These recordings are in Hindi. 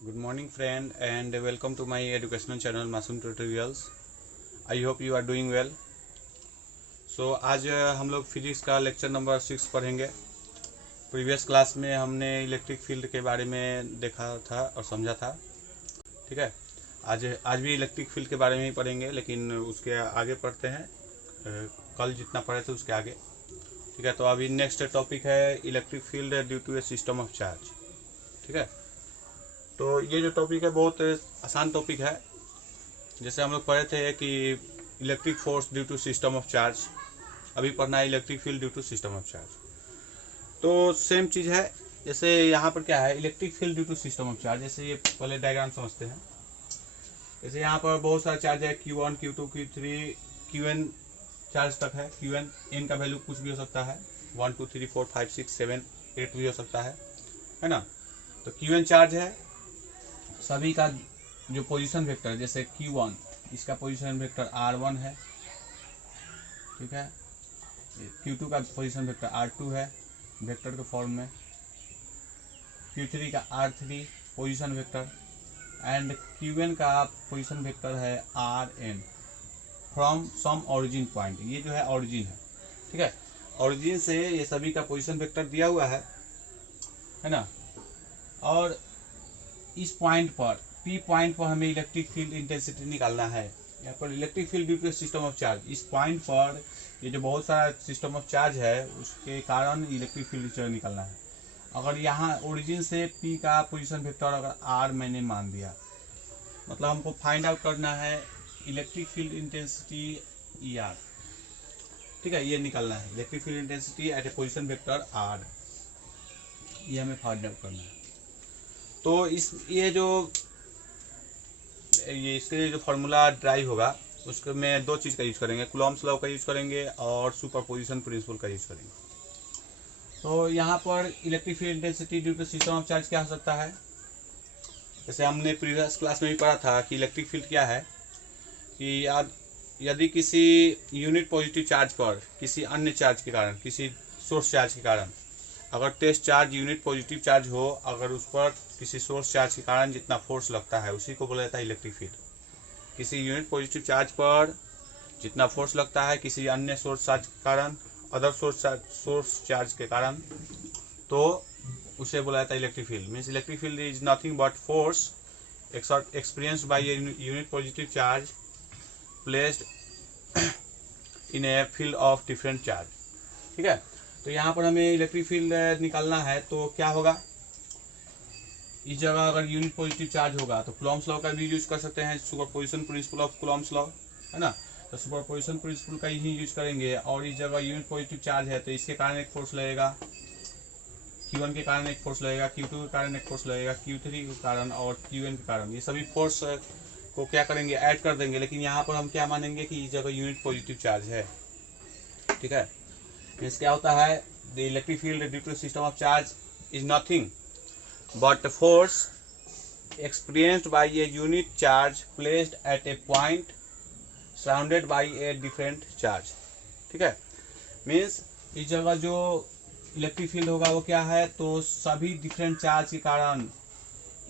Good morning friend and welcome to my educational channel Masoom tutorials. I hope you are doing well. आज हम लोग फिजिक्स का लेक्चर नंबर 6 पढ़ेंगे। प्रीवियस क्लास में हमने इलेक्ट्रिक फील्ड के बारे में देखा था और समझा था। ठीक है, आज भी इलेक्ट्रिक फील्ड के बारे में ही पढ़ेंगे, लेकिन उसके आगे पढ़ते हैं। कल जितना पढ़े थे उसके आगे। ठीक है, तो अभी नेक्स्ट टॉपिक है electric field due to a system of charge. ठीक है, तो ये जो टॉपिक है बहुत आसान टॉपिक है। जैसे हम लोग पढ़े थे कि electric force due to system of charge, अभी पढ़ना है electric field due to system of charge. तो सेम चीज़ है। जैसे यहाँ पर क्या है, electric field due to system of charge. जैसे ये पहले डायग्राम समझते हैं। जैसे यहाँ पर बहुत सारे चार्ज है, Q1, Q2, Q3, Qn charge तक है। Qn n का वैल्यू कुछ भी हो सकता है, 1 2 3 4 5 6 7 8 भी हो सकता है ना। तो Qn चार्ज है, सभी का जो पोजीशन वेक्टर, जैसे Q1 इसका पोजीशन वेक्टर R1 है। ठीक है, Q2 का पोजीशन वेक्टर R2 है वेक्टर के फॉर्म में, Q3 का R3 position vector, and Qn का पोजीशन वेक्टर है Rn from some origin point. ये जो है ओरिजिन है। ठीक है, ओरिजिन से ये सभी का पोजीशन वेक्टर दिया हुआ है ना। और इस पॉइंट पर P पॉइंट पर हमें इलेक्ट्रिक फील्ड इंटेंसिटी निकालना है। यहाँ पर electric field due to system of charge, इस पॉइंट पर ये जो बहुत सारा सिस्टम ऑफ चार्ज है उसके कारण इलेक्ट्रिक फील्ड निकालना है। अगर यहाँ ओरिजिन से P का पोजीशन वेक्टर अगर R मैंने मान दिया, मतलब हमको फाइंड आउट करना है इलेक्ट्रिक फील्ड इंटेंसिटी ER। ठीक है, ये निकालना है इलेक्ट्रिक फील्ड इंटेंसिटी एट ए पोजीशन वेक्टर R, ये हमें फाइंड आउट करना है। तो इसके जो फॉर्मूला ड्राइव होगा उसके में दो चीज़ का यूज करेंगे, कूलॉम्स लॉ का यूज करेंगे और सुपरपोजिशन प्रिंसिपल का यूज करेंगे। तो यहाँ पर electric field intensity due to system of charge क्या हो सकता है। जैसे हमने प्रीवियस क्लास में भी पढ़ा था कि इलेक्ट्रिक फील्ड क्या है, कि यदि किसी यूनिट पॉजिटिव चार्ज पर किसी अन्य चार्ज के कारण, किसी सोर्स चार्ज के कारण, अगर test charge unit positive charge हो, अगर उस पर किसी सोर्स चार्ज के कारण जितना फोर्स लगता है उसी को बोला जाता है इलेक्ट्रिक फील्ड। किसी यूनिट पॉजिटिव चार्ज पर जितना फोर्स लगता है किसी अन्य सोर्स चार्ज के कारण, अदर सोर्स चार्ज के कारण, तो उसे बोला जाता है electric field. Means electric field is nothing but force experienced by a unit positive charge placed in a field of different charge. ठीक है, तो यहाँ पर हमें इलेक्ट्रिक फील्ड निकालना है। तो क्या होगा, इस जगह अगर यूनिट पॉजिटिव चार्ज होगा तो कूलॉम्स लॉ का भी यूज कर सकते हैं, superposition principle of Coulomb's law, है ना। तो सुपरपोजिशन प्रिंसिपल का ही यूज करेंगे। और इस जगह यूनिट पॉजिटिव चार्ज है तो इसके कारण एक फोर्स लगेगा, Q1 के कारण एक फोर्स लगेगा, Q2 के कारण एक फोर्स लगेगा, Q3 के कारण और Qn के कारण। ये सभी फोर्स को क्या करेंगे, ऐड कर देंगे। लेकिन यहाँ पर हम क्या मानेंगे कि इस जगह यूनिट पॉजिटिव चार्ज है। ठीक है, मीन्स क्या होता है, the electric field due to system of charge is nothing but force experienced by a unit charge placed at a point surrounded by a different charge। ठीक है, मीन्स इस जगह जो इलेक्ट्रिक फील्ड होगा वो क्या है, तो सभी डिफरेंट चार्ज के कारण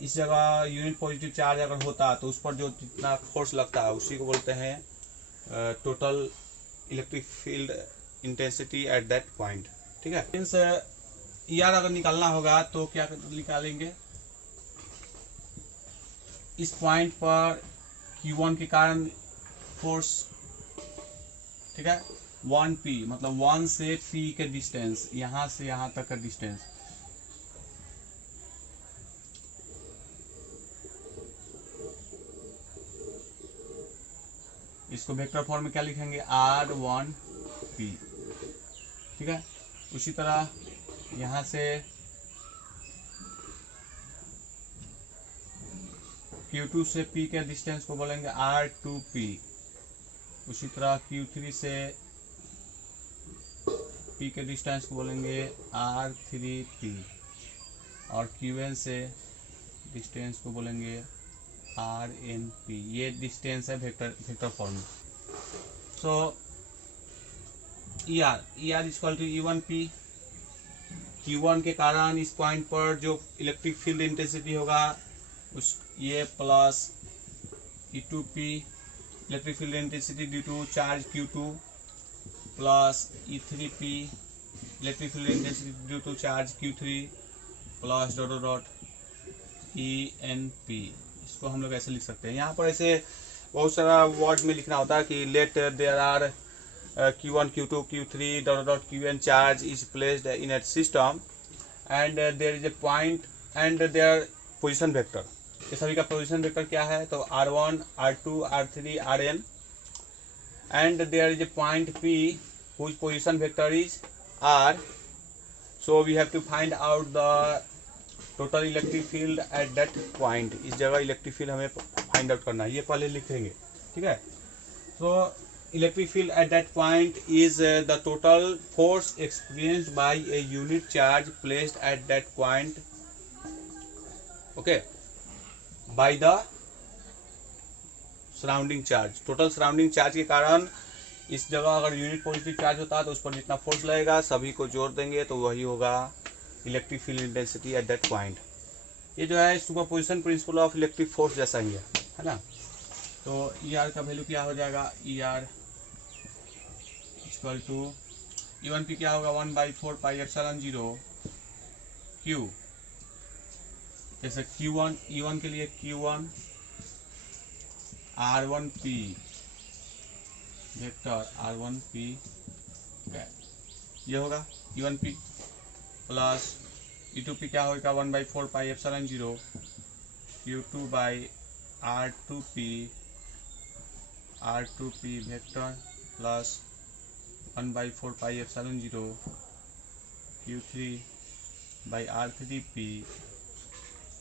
इस जगह यूनिट पॉजिटिव चार्ज अगर होता तो उस पर जो जितना फोर्स लगता है उसी को बोलते हैं total electric field intensity at that point. ठीक है, मीन्स ER अगर निकालना होगा तो क्या निकालेंगे, इस पॉइंट पर Q1 के कारण फोर्स, ठीक है, 1P मतलब 1 से P के डिस्टेंस, यहाँ से यहाँ तक का डिस्टेंस, इसको वेक्टर फॉर्म में क्या लिखेंगे, R1P। ठीक है, उसी तरह यहाँ से Q2 से P के डिस्टेंस को बोलेंगे R2P। उसी तरह Q3 से P के डिस्टेंस को बोलेंगे R3P और Qn से डिस्टेंस को बोलेंगे RNP। ये डिस्टेंस है वेक्टर फॉर्म में। So ER is equal to E1P। Q1 के कारण इस पॉइंट पर जो इलेक्ट्रिक फील्ड इंटेंसिटी होगा उस ये plus E2P electric field intensity due to charge Q2 plus E3P electric field intensity due to charge Q3 plus dot dot ENP। इसको हम लोग ऐसे लिख सकते हैं। यहाँ पर ऐसे बहुत सारा वर्ड में लिखना होता है कि let there are Q1 Q2 Q3 dot dot QN charge is placed in at system and there is a point and there position vector. ये सभी का पोजिशन वेक्टर क्या है? तो R1 R2 R3 Rn and there is a point P whose position vector is R। So we have to find out the total electric field at that point. इस जगह इलेक्ट्रिक फील्ड हमें फाइंड आउट करना है, ये पहले लिखेंगे, ठीक है। So electric field at that point is the total force experienced by a unit charge placed at that point, okay, by the surrounding charge. Total surrounding charge के कारण इस जगह अगर यूनिट पॉजिटिव चार्ज होता है तो उस पर जितना फोर्स लगेगा सभी को जोड़ देंगे तो वही होगा electric field intensity at that point. ये जो है superposition principle of electric force जैसा ही है ना। तो ER का वैल्यू क्या हो जाएगा? ER इक्वल टू E1P क्या होगा? 1/4 पाई एप्सिलॉन 0 Q। जैसे Q1 E1 के लिए Q1 R1P वेक्टर R1P ये होगा E1P प्लस E2P क्या होगा? 1/4 pi epsilon 0 Q2 by R2P vector plus 1/4 pi epsilon 0 Q3 by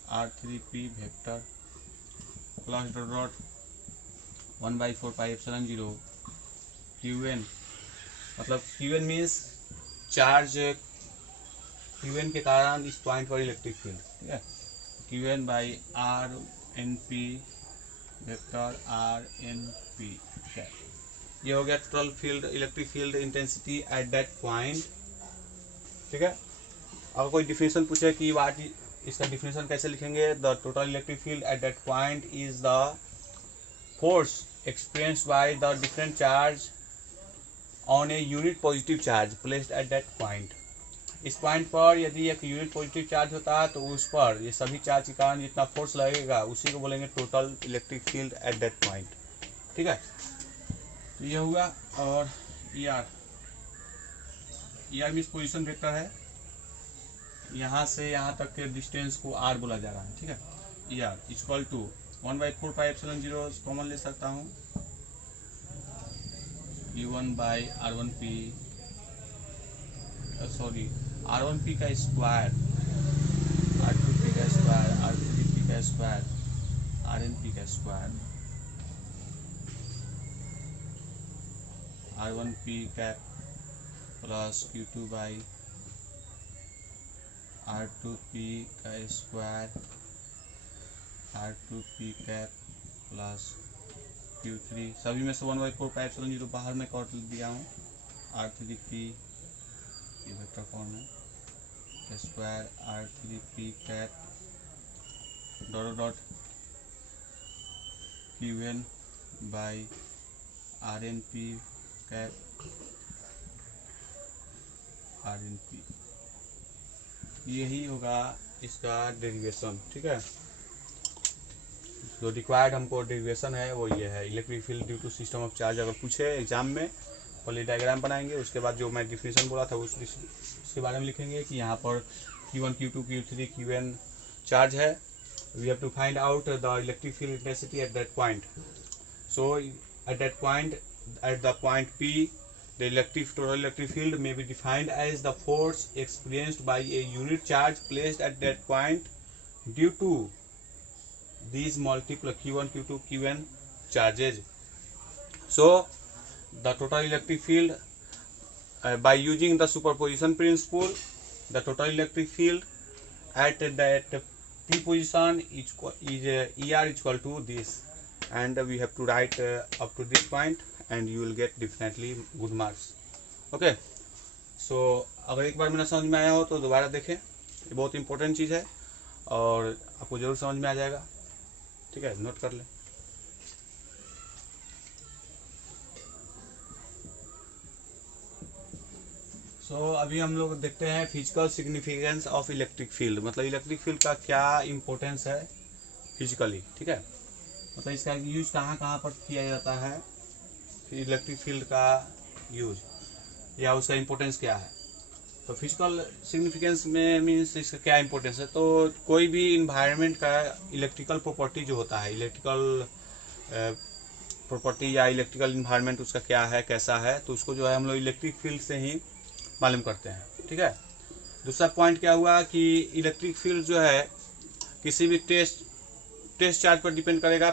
R3P vector plus dot dot 1/4 pi epsilon 0 QN। मतलब QN मीन्स चार्ज QN के कारण इस पॉइंट पर इलेक्ट्रिक फील्ड, ठीक है। QN by RNP vector RNP, ठीक है। ये हो गया total field electric field intensity at that point, ठीक है। अगर कोई डिफिनेशन पूछे कि वाट, इसका डिफिनेशन कैसे लिखेंगे? The total electric field at that point is the force experienced by the different charge on a unit positive charge placed at that point। इस पॉइंट पर यदि एक यूनिट पॉजिटिव चार्ज होता है तो उस पर ये सभी चार्ज के कारण जितना फोर्स लगेगा उसी को बोलेंगे total electric field at that point, ठीक है। ये हुआ। और ER मीन्स पोजीशन वेक्टर है, यहाँ से यहाँ तक के डिस्टेंस को R बोला जा रहा है, ठीक है। ER equal to 1/4 pi epsilon 0 common ले सकता हूँ Q1 by R1P sorry R1P का स्क्वायर R2P का स्क्वायर R3P का स्क्वायर RNP का square R1P cap plus Q2 by R2P का square R2P cap plus Q3 सभी में से 1/4 पाई एप्सिलॉन 0 बाहर में काट दिया हूँ। R3P ये वेक्टर फॉर्म है square R3P cap dot dot QN by RNP cap RNP। यही होगा इसका डेरिवेशन, ठीक है। जो रिक्वायर्ड हमको डेरिवेशन है वो ये है। Electric field due to system of charge अगर पूछे एग्जाम में, पहले डायग्राम बनाएंगे, उसके बाद जो मैं डिफिनेशन बोला था उसके बारे में लिखेंगे कि यहाँ पर Q1 Q2 Q3 QN charge है। We have to find out the electric field intensity at that point. So at that point at the point P the total electric field may be defined as the force experienced by a unit charge placed at that point due to these multiple Q1 Q2 QN charges. So the total electric field by using the superposition principle, the total electric field at that P position is ER equal to this, and we have to write up to this point and you will get definitely good marks. Okay, so अगर एक बार मेरा समझ में आया हो तो दोबारा देखें, ये बहुत इंपॉर्टेंट चीज़ है और आपको ज़रूर समझ में आ जाएगा। ठीक है, नोट कर लें। अभी हम लोग देखते हैं physical significance of electric field, मतलब इलेक्ट्रिक फील्ड का क्या इम्पोर्टेंस है फिजिकली, ठीक है, मतलब इसका यूज कहाँ कहाँ पर किया जाता है, इलेक्ट्रिक फील्ड का यूज या उसका इम्पोर्टेंस क्या है। तो फिजिकल सिग्निफिकेंस में मीन्स इसका क्या इम्पोर्टेंस है, तो कोई भी इन्वायरमेंट का इलेक्ट्रिकल प्रॉपर्टी जो होता है, इलेक्ट्रिकल प्रॉपर्टी या इलेक्ट्रिकल इन्वायरमेंट उसका क्या है, कैसा है, तो उसको जो है हम लोग इलेक्ट्रिक फील्ड से ही मालूम करते हैं, ठीक है। दूसरा पॉइंट क्या हुआ कि इलेक्ट्रिक फील्ड जो है किसी भी टेस्ट चार्ज पर डिपेंड करेगा,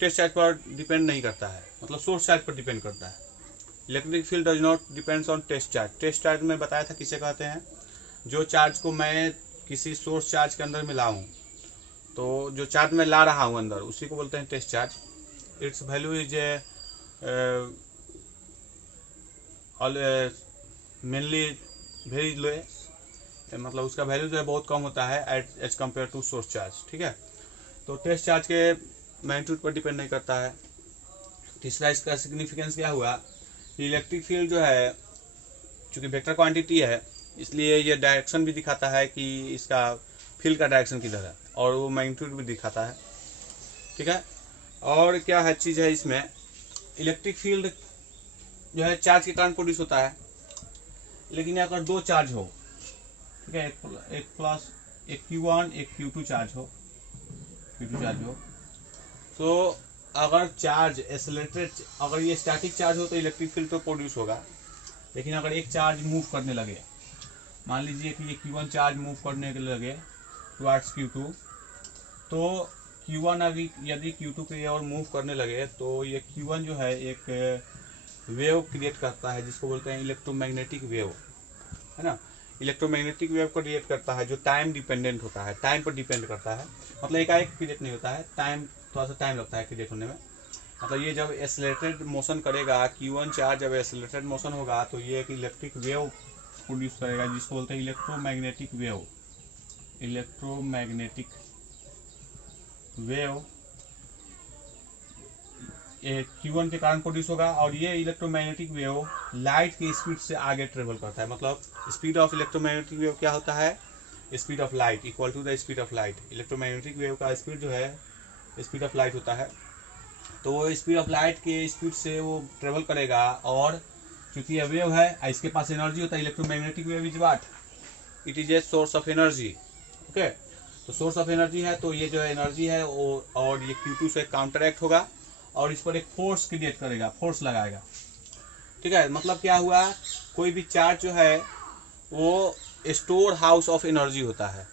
टेस्ट चार्ज पर डिपेंड नहीं करता है, मतलब सोर्स चार्ज पर डिपेंड करता है। Electric field does not depends on test charge. Test charge में बताया था किसे कहते हैं, जो चार्ज को मैं किसी सोर्स चार्ज के अंदर मिलाऊं, तो जो चार्ज मैं ला रहा हूं अंदर उसी को बोलते हैं test charge. Its value is mainly very low, मतलब उसका वैल्यू जो है बहुत कम होता है as compare to source charge, ठीक है। तो टेस्ट चार्ज के मैग्नीट्यूड पर डिपेंड नहीं करता है। तीसरा इसका सिग्निफिकेंस क्या हुआ कि इलेक्ट्रिक फील्ड जो है चूँकि वेक्टर क्वांटिटी है, इसलिए ये डायरेक्शन भी दिखाता है कि इसका फील्ड का डायरेक्शन किधर है, और वो मैग्नीट्यूड भी दिखाता है, ठीक है। और क्या है चीज़ है इसमें, इलेक्ट्रिक फील्ड जो है चार्ज के कारण प्रोड्यूस होता है, लेकिन अगर दो चार्ज हो, ठीक है, एक प्लस एक Q1 एक Q2 चार्ज हो, तो अगर चार्ज एक्सेलरेटेड, अगर ये स्टैटिक चार्ज हो तो इलेक्ट्रिक फील्ड तो प्रोड्यूस होगा, लेकिन अगर एक चार्ज मूव करने लगे, मान लीजिए कि ये Q1 चार्ज मूव करने लगे टुवर्ड्स Q2, तो Q1 अभी यदि Q2 के ओर मूव करने लगे तो ये Q1 जो है एक वेव क्रिएट करता है जिसको बोलते हैं इलेक्ट्रोमैग्नेटिक वेव, है ना। इलेक्ट्रोमैग्नेटिक वेव को क्रिएट करता है जो टाइम डिपेंडेंट होता है, टाइम पर डिपेंड करता है, मतलब एकाएक क्रिएट नहीं होता है, टाइम थोड़ा सा टाइम लगता है क्रिएट होने में। मतलब ये जब एक्सेलरेटेड मोशन करेगा, Q1 चार्ज जब एक्सेलरेटेड मोशन होगा तो ये एक इलेक्ट्रिक वेव प्रोड्यूस करेगा जिसको बोलते हैं इलेक्ट्रोमैग्नेटिक वेव। इलेक्ट्रोमैग्नेटिक वेव ये Q1 के कारण प्रोड्यूस होगा, और ये इलेक्ट्रोमैग्नेटिक वेव लाइट की स्पीड से आगे ट्रेवल करता है। मतलब स्पीड ऑफ इलेक्ट्रोमैग्नेटिक वेव क्या होता है, speed of light equal to the speed of light. Electromagnetic wave का स्पीड जो है स्पीड ऑफ लाइट होता है, तो वो स्पीड ऑफ लाइट के स्पीड से वो ट्रेवल करेगा, और चूंकि ये वेव है इसके पास एनर्जी होता है। Electromagnetic wave is what, it is a source of energy, okay. तो सोर्स ऑफ एनर्जी है, तो ये जो एनर्जी है और ये Q2 से काउंटरएक्ट होगा और इस पर एक फोर्स क्रिएट करेगा, फोर्स लगाएगा, ठीक है। मतलब क्या हुआ, कोई भी चार्ज जो है वो स्टोर हाउस ऑफ एनर्जी होता है,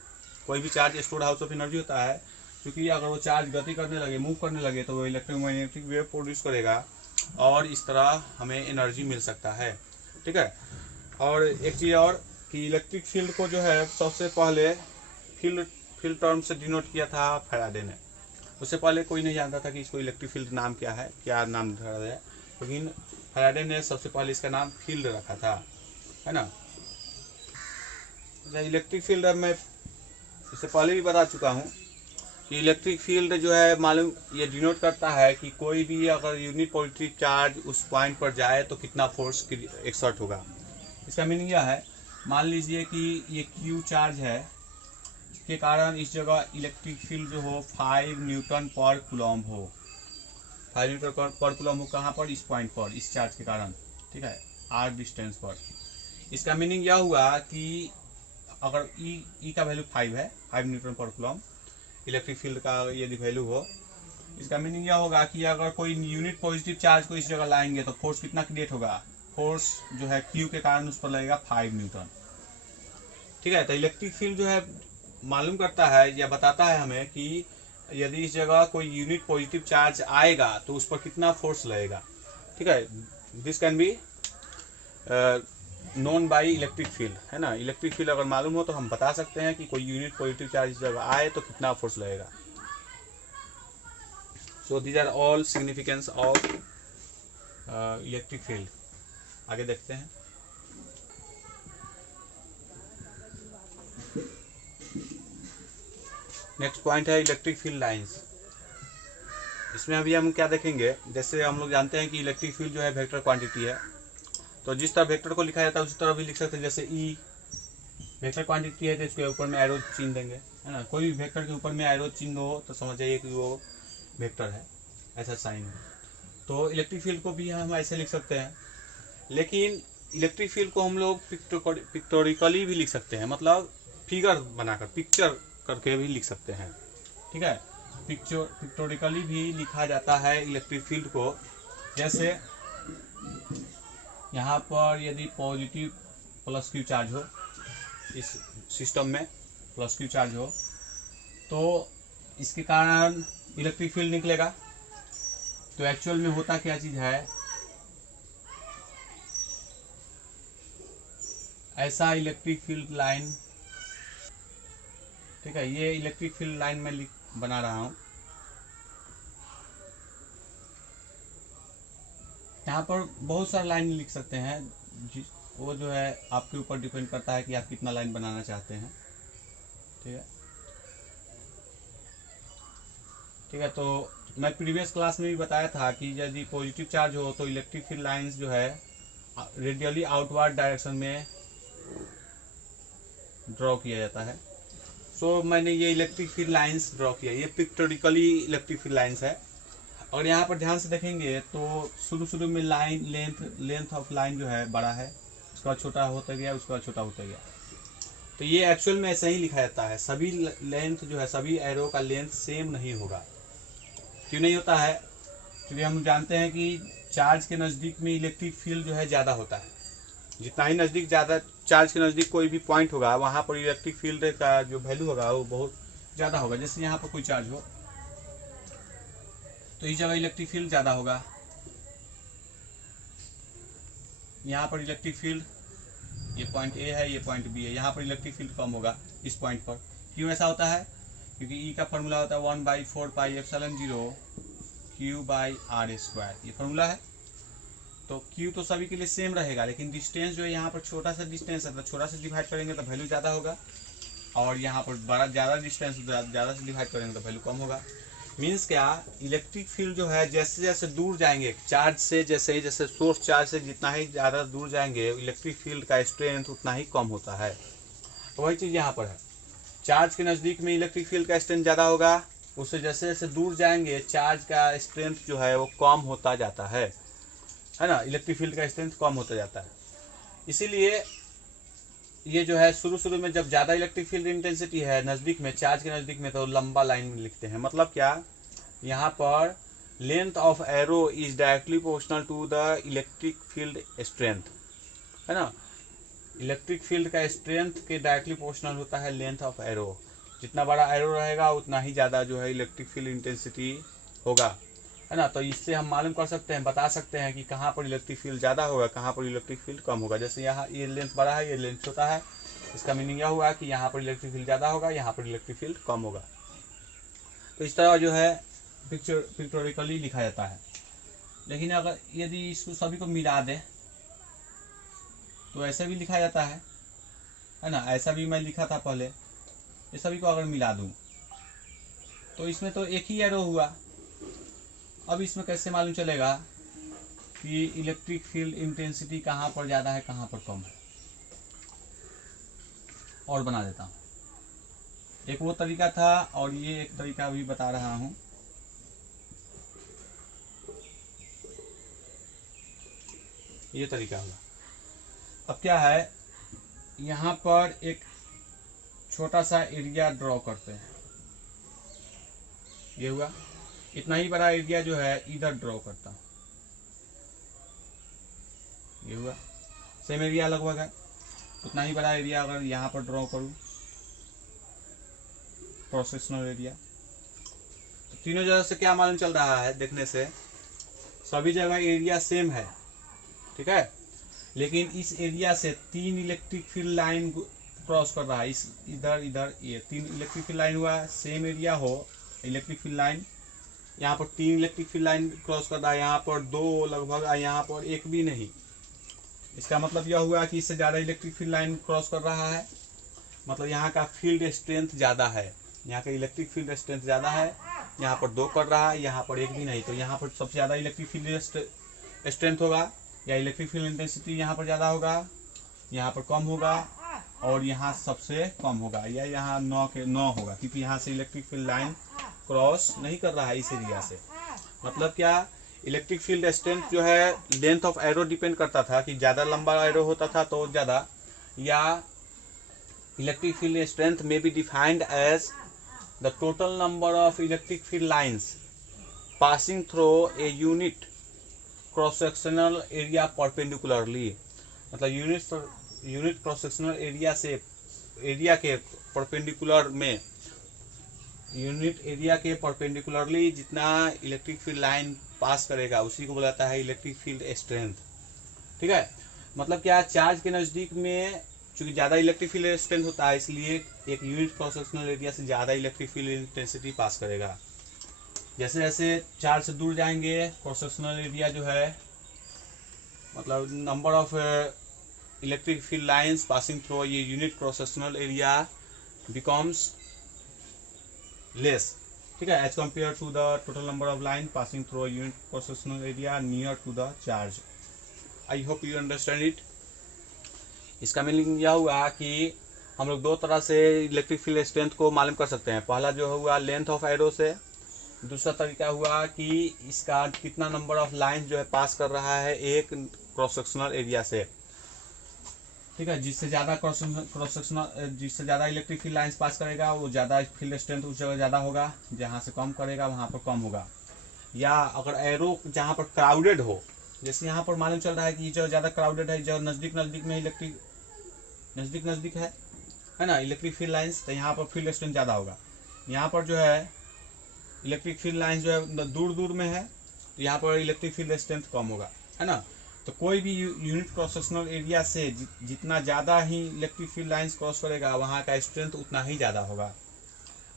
कोई भी charge store house of energy होता है, क्योंकि अगर वो चार्ज गति करने लगे, मूव करने लगे, तो वो इलेक्ट्रोमैग्नेटिक वेव प्रोड्यूस करेगा और इस तरह हमें एनर्जी मिल सकता है, ठीक है। और एक चीज़ और कि इलेक्ट्रिक फील्ड को जो है सबसे पहले फील्ड टर्म से डिनोट किया था फैराडे ने। उससे पहले कोई नहीं जानता था कि इसको इलेक्ट्रिक फील्ड नाम क्या है, क्या नाम धरा है, लेकिन फैराडे ने सबसे पहले इसका नाम फील्ड रखा था, है ना। इलेक्ट्रिक फील्ड मैं इससे पहले भी बता चुका हूँ कि इलेक्ट्रिक फील्ड जो है मालूम ये डिनोट करता है कि कोई भी अगर यूनिट पॉजिटिव चार्ज उस पॉइंट पर जाए तो कितना फोर्स एक्सर्ट होगा। इसका मीनिंग यह है, मान लीजिए कि ये Q चार्ज है के कारण इस जगह इलेक्ट्रिक फील्ड जो हो 5 न्यूटन पर कूलम हो, 5 न्यूटन पर कूलम हो, कहाँ पर, इस पॉइंट पर, इस चार्ज के कारण, ठीक है, r डिस्टेंस पर। इसका मीनिंग यह हुआ कि अगर E का वैल्यू 5 है, 5 न्यूटन पर कूलम इलेक्ट्रिक फील्ड का यदि वैल्यू हो, इसका मीनिंग यह होगा कि अगर कोई यूनिट पॉजिटिव चार्ज को इस जगह लाएंगे तो फोर्स कितना क्रिएट होगा, फोर्स जो है Q के कारण उस पर लगेगा 5 न्यूटन, ठीक है। तो इलेक्ट्रिक फील्ड जो है मालूम करता है या बताता है हमें कि यदि इस जगह कोई यूनिट पॉजिटिव चार्ज आएगा तो उस पर कितना फोर्स लगेगा, ठीक है। This can be known by electric field, है ना। इलेक्ट्रिक फील्ड अगर मालूम हो तो हम बता सकते हैं कि कोई यूनिट पॉजिटिव चार्ज इस जगह आए तो कितना फोर्स लगेगा। So these are all significance of electric field. आगे देखते हैं। नेक्स्ट पॉइंट है इलेक्ट्रिक फील्ड लाइंस। इसमें अभी हम क्या देखेंगे, जैसे हम लोग जानते हैं कि इलेक्ट्रिक फील्ड जो है वेक्टर क्वांटिटी है, तो जिस तरह वेक्टर को लिखा जाता है उसी तरह भी लिख सकते हैं। जैसे ई वेक्टर क्वांटिटी है तो इसके ऊपर में एरो चिन्ह देंगे, है ना। कोई भी वेक्टर के ऊपर में एरो चिन्ह हो तो समझ जाइए कि वो वेक्टर है, ऐसा साइन है। तो इलेक्ट्रिक फील्ड को भी हम ऐसे लिख सकते हैं, लेकिन इलेक्ट्रिक फील्ड को हम लोग पिक्टोरिकली भी लिख सकते हैं, मतलब फिगर बनाकर पिक्चर करके भी लिख सकते हैं, ठीक है। पिक्टोरिकली भी लिखा जाता है इलेक्ट्रिक फील्ड को। जैसे यहाँ पर यदि पॉजिटिव प्लस क्यू चार्ज हो, इस सिस्टम में प्लस क्यू चार्ज हो, तो इसके कारण इलेक्ट्रिक फील्ड निकलेगा। तो एक्चुअल में होता क्या चीज़ है, ऐसा इलेक्ट्रिक फील्ड लाइन, ठीक है, ये इलेक्ट्रिक फील्ड लाइन में बना रहा हूँ। यहाँ पर बहुत सारा लाइन लिख सकते हैं, वो जो है आपके ऊपर डिपेंड करता है कि आप कितना लाइन बनाना चाहते हैं, ठीक है। ठीक है, तो मैं प्रीवियस क्लास में भी बताया था कि यदि पॉजिटिव चार्ज हो तो इलेक्ट्रिक फील्ड लाइंस जो है रेडियली आउटवर्ड डायरेक्शन में ड्रॉ किया जाता है। सो मैंने ये इलेक्ट्रिक फील्ड लाइंस ड्रॉ किया, ये पिक्टोरिकली इलेक्ट्रिक फील्ड लाइंस है। और यहाँ पर ध्यान से देखेंगे तो शुरू में लाइन लेंथ ऑफ लाइन जो है बड़ा है, उसका छोटा होता गया, उसका छोटा होता गया। तो ये एक्चुअल में ऐसे ही लिखा जाता है। सभी लेंथ जो है, सभी एरो का लेंथ सेम नहीं होगा। क्यों नहीं होता है? क्योंकि हम जानते हैं कि चार्ज के नज़दीक में इलेक्ट्रिक फील्ड जो है ज़्यादा होता है। जितना ही नज़दीक ज़्यादा चार्ज के नज़दीक कोई भी पॉइंट होगा, वहाँ पर इलेक्ट्रिक फील्ड का जो वैल्यू होगा वो बहुत ज़्यादा होगा। जैसे यहाँ पर कोई चार्ज हो तो इस जगह इलेक्ट्रिक फील्ड ज़्यादा होगा, यहाँ पर इलेक्ट्रिक फील्ड, ये पॉइंट ए है, ये पॉइंट बी है, यहाँ पर इलेक्ट्रिक फील्ड कम होगा इस पॉइंट पर। क्यों ऐसा होता है? क्योंकि ई का फॉर्मूला होता है 1/4πε0 Q/r², ये फॉर्मूला है। तो Q तो सभी के लिए सेम रहेगा, लेकिन डिस्टेंस जो है यहाँ पर छोटा सा डिस्टेंस है, तो छोटा से डिवाइड करेंगे तो वैल्यू ज़्यादा होगा, और यहाँ पर ज़्यादा डिस्टेंस ज़्यादा से डिवाइड करेंगे तो वैल्यू कम होगा। मीन्स क्या, इलेक्ट्रिक फील्ड जो है जैसे जैसे दूर जाएंगे चार्ज से, जैसे सोर्स चार्ज से जितना ही ज़्यादा दूर जाएंगे, इलेक्ट्रिक फील्ड का स्ट्रेंथ उतना ही कम होता है। तो वही चीज़ यहाँ पर है, चार्ज के नज़दीक में इलेक्ट्रिक फील्ड का स्ट्रेंथ ज़्यादा होगा, उससे जैसे जैसे दूर जाएंगे चार्ज का स्ट्रेंथ जो है वो कम होता जाता है ना। इलेक्ट्रिक फील्ड का स्ट्रेंथ कम होता जाता है। इसीलिए ये जो है शुरू में जब ज़्यादा इलेक्ट्रिक फील्ड इंटेंसिटी है नज़दीक में, चार्ज के नज़दीक में, तो लंबा लाइन में लिखते हैं। मतलब क्या, यहाँ पर length of arrow is directly proportional to the electric field strength, है ना। इलेक्ट्रिक फील्ड का स्ट्रेंथ के डायरेक्टली प्रोपोर्शनल होता है लेंथ ऑफ एरो। जितना बड़ा एरो रहेगा उतना ही ज़्यादा जो है इलेक्ट्रिक फील्ड इंटेंसिटी होगा, है ना। तो इससे हम मालूम कर सकते हैं, बता सकते हैं कि कहाँ पर इलेक्ट्रिक फील्ड ज़्यादा होगा, कहाँ पर इलेक्ट्रिक फील्ड कम होगा। जैसे यहाँ ये लेंथ बड़ा है, ये लेंथ छोटा है, इसका मीनिंग यह हुआ कि यहाँ पर इलेक्ट्रिक फील्ड ज़्यादा होगा, यहाँ पर इलेक्ट्रिक फील्ड कम होगा। तो इस तरह जो है पिक्टोरिकली लिखा जाता है। लेकिन अगर यदि इसको सभी को मिला दे तो ऐसे भी लिखा जाता है ना। ऐसा भी मैं लिखा था पहले, ये सभी को अगर मिला दूँ तो इसमें तो एक ही एरो हुआ। अब इसमें कैसे मालूम चलेगा कि इलेक्ट्रिक फील्ड इंटेंसिटी कहाँ पर ज़्यादा है, कहाँ पर कम है? और बना देता हूँ। एक वो तरीका था और ये एक तरीका भी बता रहा हूँ। ये तरीका होगा। अब क्या है, यहाँ पर एक छोटा सा एरिया ड्रॉ करते हैं। ये हुआ, इतना ही बड़ा एरिया जो है इधर ड्रॉ करता हूँ। ये हुआ, सेम एरिया लगभग है। उतना ही बड़ा एरिया अगर यहाँ पर ड्रॉ करूँ, प्रोसेशनल एरिया, तो तीनों जगह से क्या मालूम चल रहा है, देखने से सभी जगह एरिया सेम है, ठीक है। लेकिन इस एरिया से 3 इलेक्ट्रिक फील्ड लाइन क्रॉस कर रहा है। इस इधर ये 3 इलेक्ट्रिक फील्ड लाइन हुआ, सेम एरिया हो इलेक्ट्रिक फील्ड लाइन, यहाँ पर 3 इलेक्ट्रिक फील्ड लाइन क्रॉस कर रहा है, यहाँ पर 2 लगभग, यहाँ पर 1 भी नहीं। इसका मतलब यह हुआ कि इससे ज़्यादा इलेक्ट्रिक फील्ड लाइन क्रॉस कर रहा है, मतलब यहाँ का फील्ड स्ट्रेंथ ज़्यादा है, यहाँ का इलेक्ट्रिक फील्ड स्ट्रेंथ ज़्यादा है, यहाँ पर 2 कर रहा है, यहाँ पर 1 भी नहीं, तो यहाँ पर सबसे ज़्यादा इलेक्ट्रिक फील्ड स्ट्रेंथ होगा या इलेक्ट्रिक फील्ड इंटेंसिटी यहाँ पर ज़्यादा होगा, यहाँ पर कम होगा और यहाँ सबसे कम होगा या यहाँ 9 होगा, क्योंकि यहाँ से इलेक्ट्रिक फील्ड लाइन क्रॉस नहीं कर रहा है इस एरिया से। मतलब क्या, इलेक्ट्रिक फील्ड स्ट्रेंथ जो है लेंथ ऑफ एरो डिपेंड करता था कि ज़्यादा लंबा एरो होता था तो ज़्यादा, या electric field strength may be defined as the total number of electric field lines passing through a unit cross sectional area perpendicularly. मतलब यूनिट क्रॉस सेक्शनल एरिया से एरिया के परपेंडिकुलर में, यूनिट एरिया के परपेंडिकुलरली जितना इलेक्ट्रिक फील्ड लाइन पास करेगा उसी को बोलाता है इलेक्ट्रिक फील्ड स्ट्रेंथ। ठीक है, मतलब क्या, चार्ज के नज़दीक में चूंकि ज़्यादा इलेक्ट्रिक फील्ड स्ट्रेंथ होता है इसलिए एक यूनिट क्रॉस सेक्शनल एरिया से ज़्यादा इलेक्ट्रिक फील्ड इंटेंसिटी पास करेगा। जैसे जैसे चार्ज से दूर जाएंगे क्रॉस सेक्शनल एरिया जो है, मतलब number of electric field lines passing through ये unit cross sectional area becomes less. ठीक है, as compare to the total number of line passing through unit cross sectional area near to the charge. I hope you understand it. इसका मीनिंग यह हुआ कि हम लोग 2 तरह से इलेक्ट्रिक फील्ड स्ट्रेंथ को मालूम कर सकते हैं। पहला जो हुआ लेंथ ऑफ एरो से, दूसरा तरीका हुआ कि इसका कितना नंबर ऑफ लाइन जो है पास कर रहा है एक क्रॉस सेक्शनल एरिया से। ठीक है, जिससे ज़्यादा क्रॉस सेक्शनल, जिससे ज़्यादा इलेक्ट्रिक फील्ड लाइंस पास करेगा वो ज़्यादा फील्ड स्ट्रेंथ उस जगह ज़्यादा होगा, जहाँ से कम करेगा वहाँ पर कम होगा। या अगर एरो जहाँ पर क्राउडेड हो, जैसे यहाँ पर मालूम चल रहा है कि जो ज़्यादा क्राउडेड है, जो नज़दीक में इलेक्ट्रिक नज़दीक है ना इलेक्ट्रिक फील्ड लाइंस, तो यहाँ पर फील्ड स्ट्रेंथ ज़्यादा होगा। यहाँ पर जो है इलेक्ट्रिक फील्ड लाइंस जो है दूर में है तो यहाँ पर इलेक्ट्रिक फील्ड स्ट्रेंथ कम होगा, है ना। तो कोई भी यूनिट क्रॉस सेक्शनल एरिया से जितना ज़्यादा ही इलेक्ट्रिक फील्ड लाइंस क्रॉस करेगा वहाँ का स्ट्रेंथ उतना ही ज़्यादा होगा,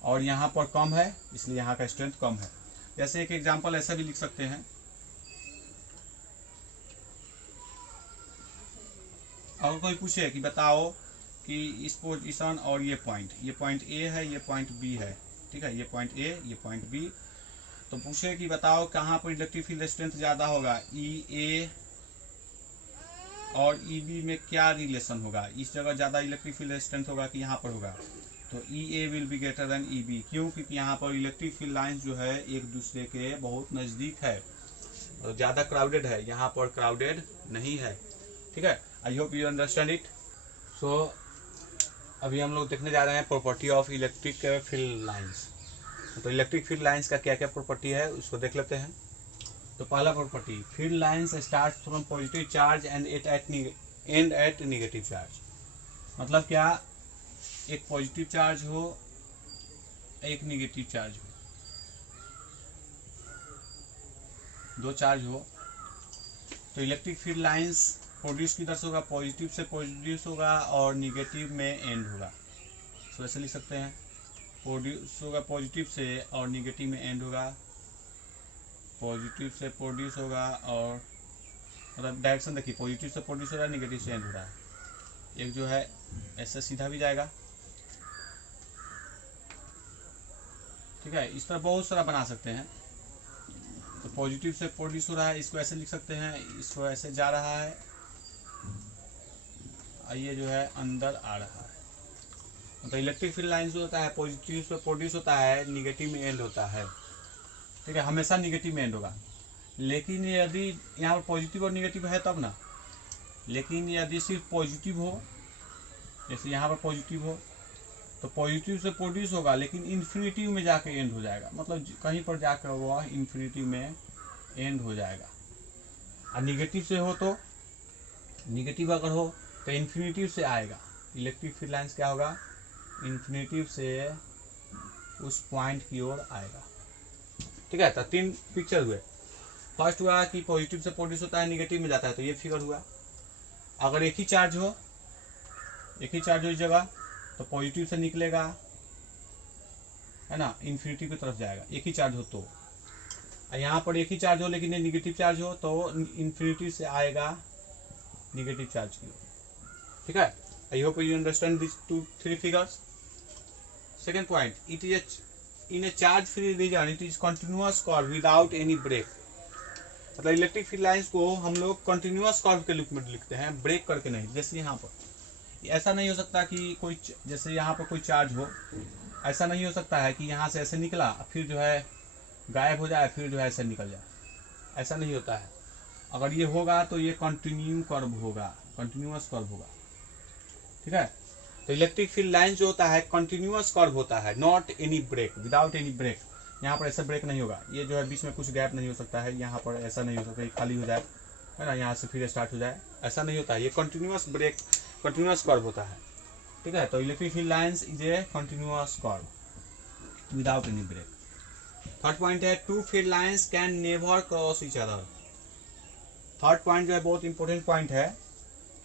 और यहाँ पर कम है इसलिए यहाँ का स्ट्रेंथ कम है। जैसे एक एग्जांपल ऐसा भी लिख सकते हैं, अगर कोई पूछे कि बताओ कि इस पोजीशन और ये पॉइंट ए है, ये पॉइंट बी है, ठीक है, ये पॉइंट ए, ये पॉइंट बी, तो पूछे कि बताओ कहाँ पर इलेक्ट्रिक फील्ड स्ट्रेंथ ज़्यादा होगा, ई ए और ई बी में क्या रिलेशन होगा। इस जगह ज़्यादा इलेक्ट्रिक फील्ड स्ट्रेंथ होगा कि यहाँ पर होगा, तो E A will be greater than E B. क्यों? क्योंकि यहाँ पर इलेक्ट्रिक फील्ड लाइन्स जो है एक दूसरे के बहुत नज़दीक है और ज़्यादा क्राउडेड है, यहाँ पर क्राउडेड नहीं है। ठीक है, I hope you understand it. So अभी हम लोग देखने जा रहे हैं property of electric field lines. तो इलेक्ट्रिक फील्ड लाइंस का क्या क्या प्रॉपर्टी है उसको देख लेते हैं। तो पहला property, field lines start from positive charge and end at negative charge. मतलब क्या, एक पॉजिटिव चार्ज हो एक नेगेटिव चार्ज हो, 2 चार्ज हो, तो इलेक्ट्रिक फील्ड लाइंस प्रोड्यूस किधर से होगा, पॉजिटिव से प्रोड्यूस होगा और नेगेटिव में एंड होगा। तो ऐसे लिख सकते हैं, प्रोड्यूस होगा पॉजिटिव से और नेगेटिव में एंड होगा, पॉजिटिव से प्रोड्यूस होगा और मतलब डायरेक्शन देखिए, पॉजिटिव से प्रोड्यूस हो रहा है, नेगेटिव से एंड हो रहा है। एक जो है ऐसे सीधा भी जाएगा, ठीक है, इस तरह बहुत सारा बना सकते हैं। तो पॉजिटिव से प्रोड्यूस हो रहा है, इसको ऐसे लिख सकते हैं, इसको ऐसे जा रहा है, ये जो है अंदर आ रहा है। तो इलेक्ट्रिक फील्ड लाइन जो होता है पॉजिटिव से प्रोड्यूस होता है, निगेटिव में एंड होता है। ठीक है, हमेशा निगेटिव में एंड होगा। लेकिन यदि यहाँ पर पॉजिटिव और निगेटिव है तब ना, लेकिन यदि सिर्फ पॉजिटिव हो, जैसे यहाँ पर पॉजिटिव हो तो पॉजिटिव से प्रोड्यूस होगा लेकिन इन्फिनिटिव में जाके एंड हो जाएगा, मतलब कहीं पर जाकर वह इन्फिनिटिव में एंड हो जाएगा। और निगेटिव से हो तो, निगेटिव अगर हो तो इन्फिनिटिव से आएगा। इलेक्ट्रिक फील्ड लाइंस क्या होगा, इन्फिनिटिव से उस पॉइंट की ओर आएगा। ठीक है, तो 3 पिक्चर हुए। फर्स्ट हुआ कि पॉजिटिव से प्रोड्यूस होता है, निगेटिव में जाता है, तो ये फिगर हुआ। अगर एक ही चार्ज हो इस जगह तो पॉजिटिव से निकलेगा, है ना, इन्फिनिटी की तरफ जाएगा, एक ही चार्ज हो तो। यहाँ पर एक ही चार्ज हो लेकिन निगेटिव चार्ज हो तो इन्फिनिटी से आएगा निगेटिव चार्ज की ओर। ठीक है, I hope you understand this 2-3 figures. Second point, it is in a charge free region it is continuous curve without any break. मतलब इलेक्ट्रिक फील्ड लाइंस को हम लोग कंटिन्यूअस कर्व के रूप में लिखते हैं, ब्रेक करके नहीं। जैसे यहाँ पर ऐसा नहीं हो सकता कि कोई, जैसे यहाँ पर कोई चार्ज हो, ऐसा नहीं हो सकता है कि यहाँ से ऐसे निकला फिर जो है गायब हो जाए फिर जो है ऐसे निकल जाए, ऐसा नहीं होता है। अगर ये होगा तो ये कंटिन्यू कर्व होगा, कंटिन्यूअस कर्व होगा, ठीक है। तो इलेक्ट्रिक फील्ड लाइन जो होता है कंटिन्यूअस कर्व होता है, not any break, without any break. यहाँ पर ऐसा ब्रेक नहीं होगा, ये जो है बीच में कुछ गैप नहीं हो सकता है, यहाँ पर ऐसा नहीं हो सकता खाली हो जाए, है ना, यहाँ से फिर स्टार्ट हो जाए, ऐसा नहीं होता है। ये कंटिन्यूअस ब्रेक, कंटिन्यूअस कर्व होता है, ठीक है। तो electric field lines is a continuous curve without any break. Third point है two field lines can never cross each other. Third point जो है बहुत इंपॉर्टेंट पॉइंट है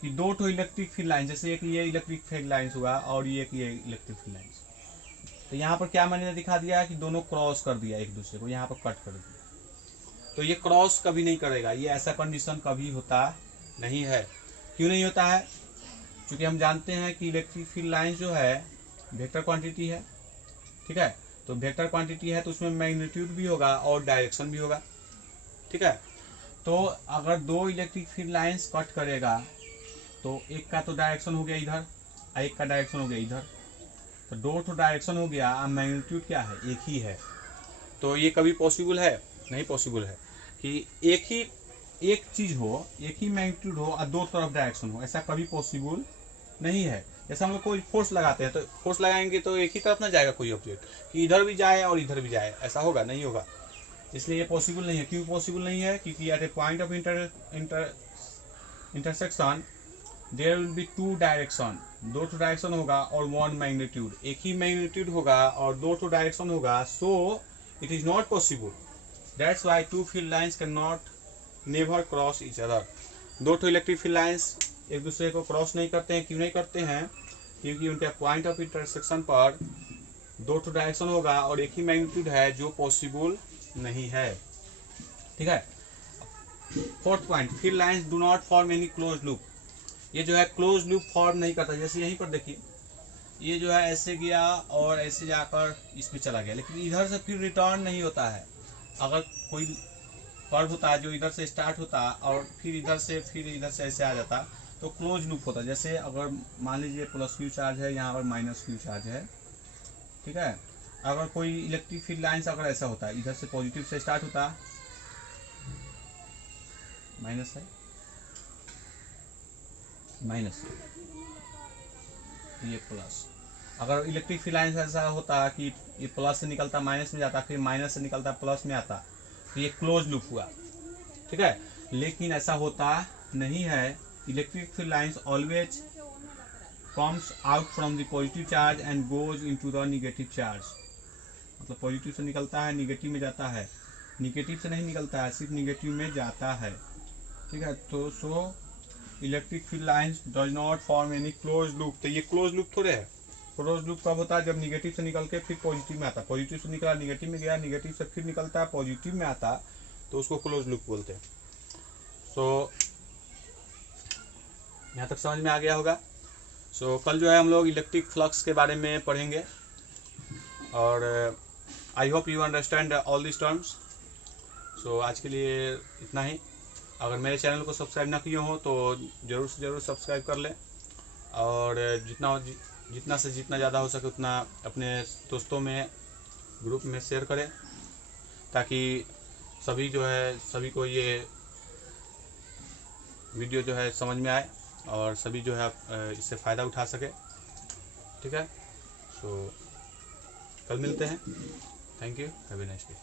कि दो तो इलेक्ट्रिक फील्ड लाइन, जैसे एक ये इलेक्ट्रिक फील्ड लाइंस हुआ और ये इलेक्ट्रिक फील्ड लाइंस, तो यहाँ पर क्या मैंने दिखा दिया कि दोनों क्रॉस कर दिया एक दूसरे को, यहाँ पर कट कर दिया। तो ये क्रॉस कभी नहीं करेगा, ये ऐसा कंडीशन कभी होता नहीं है। क्यों नहीं होता है? क्योंकि हम जानते हैं कि इलेक्ट्रिक फील्ड लाइन जो है वेक्टर क्वांटिटी है, ठीक है। तो वेक्टर क्वांटिटी है तो उसमें मैग्नीट्यूड भी होगा और डायरेक्शन भी होगा, ठीक है। तो अगर दो इलेक्ट्रिक फील्ड लाइंस कट करेगा तो एक का तो डायरेक्शन हो गया इधर, एक का डायरेक्शन हो गया इधर, तो दो तो डायरेक्शन हो गया, अब मैग्नीट्यूड क्या है? एक ही है। तो ये कभी पॉसिबल है? नहीं पॉसिबल है कि एक चीज हो, एक ही मैग्नीट्यूड हो और दो तरफ डायरेक्शन हो, ऐसा कभी पॉसिबल नहीं है। जैसे हम लोग कोई फोर्स लगाते हैं तो फोर्स लगाएंगे तो एक ही तरफ ना जाएगा कोई ऑब्जेक्ट, कि इधर भी जाए और इधर भी जाए, ऐसा होगा? नहीं होगा। इसलिए ये पॉसिबल नहीं है। क्यों पॉसिबल नहीं है? क्योंकि at a point of intersection there will be two direction, दो टू डायरेक्शन होगा और वन मैग्नीट्यूड, एक ही मैग्नीट्यूड होगा और दो टू डायरेक्शन होगा, so it is not possible. That's why two field lines can not never cross each other. दो टू इलेक्ट्रिक फील्ड लाइंस एक दूसरे को क्रॉस नहीं करते हैं। क्यों नहीं करते हैं? क्योंकि उनके पॉइंट ऑफ इंटरसेक्शन पर दो टू डायरेक्शन होगा और एक ही मैग्नीट्यूड है, जो पॉसिबल नहीं है, ठीक है। Fourth point, field lines do not form any close loop. ये जो है क्लोज लूप फॉर्म नहीं करता। जैसे यहीं पर देखिए, ये जो है ऐसे गया और ऐसे जाकर इस पे चला गया, लेकिन इधर से फिर रिटर्न नहीं होता है। अगर कोई कर्व होता है जो इधर से स्टार्ट होता और फिर इधर से ऐसे आ जाता, तो क्लोज लूप होता। जैसे अगर मान लीजिए प्लस क्यू चार्ज है, यहाँ पर माइनस क्यू चार्ज है, ठीक है। अगर कोई इलेक्ट्रिक फील्ड लाइंस अगर ऐसा होता है, इधर से पॉजिटिव से स्टार्ट होता, माइनस है, माइनस, ये प्लस। अगर इलेक्ट्रिक फील्ड लाइंस ऐसा होता कि ये प्लस से निकलता माइनस में जाता, फिर माइनस से निकलता प्लस में आता, तो ये क्लोज लूप हुआ, ठीक है। लेकिन ऐसा होता नहीं है। Electric field lines always comes out from the positive charge and goes into the negative charge. मतलब पॉजिटिव से निकलता है, नेगेटिव में जाता है, नेगेटिव से नहीं निकलता है, सिर्फ नेगेटिव में जाता है, ठीक है। तो सो electric field lines does not form any close loop. तो ये क्लोज लूप थोड़े है। क्लोज लूप कब होता है? जब नेगेटिव से निकल के फिर पॉजिटिव में आता, पॉजिटिव से निकला नेगेटिव में गया, नेगेटिव से फिर निकलता है पॉजिटिव में आता, तो उसको क्लोज लूप बोलते हैं। सो यहाँ तक समझ में आ गया होगा। सो कल जो है हम लोग इलेक्ट्रिक फ्लक्स के बारे में पढ़ेंगे, और I hope you understand all this terms. So आज के लिए इतना ही। अगर मेरे चैनल को सब्सक्राइब ना किए हो तो ज़रूर से ज़रूर सब्सक्राइब कर लें, और जितना से जितना ज़्यादा हो सके उतना अपने दोस्तों में, ग्रुप में शेयर करें, ताकि सभी को ये वीडियो जो है समझ में आए और सभी जो है इससे फ़ायदा उठा सके, ठीक है। सो कल मिलते हैं। Thank you, have a nice day.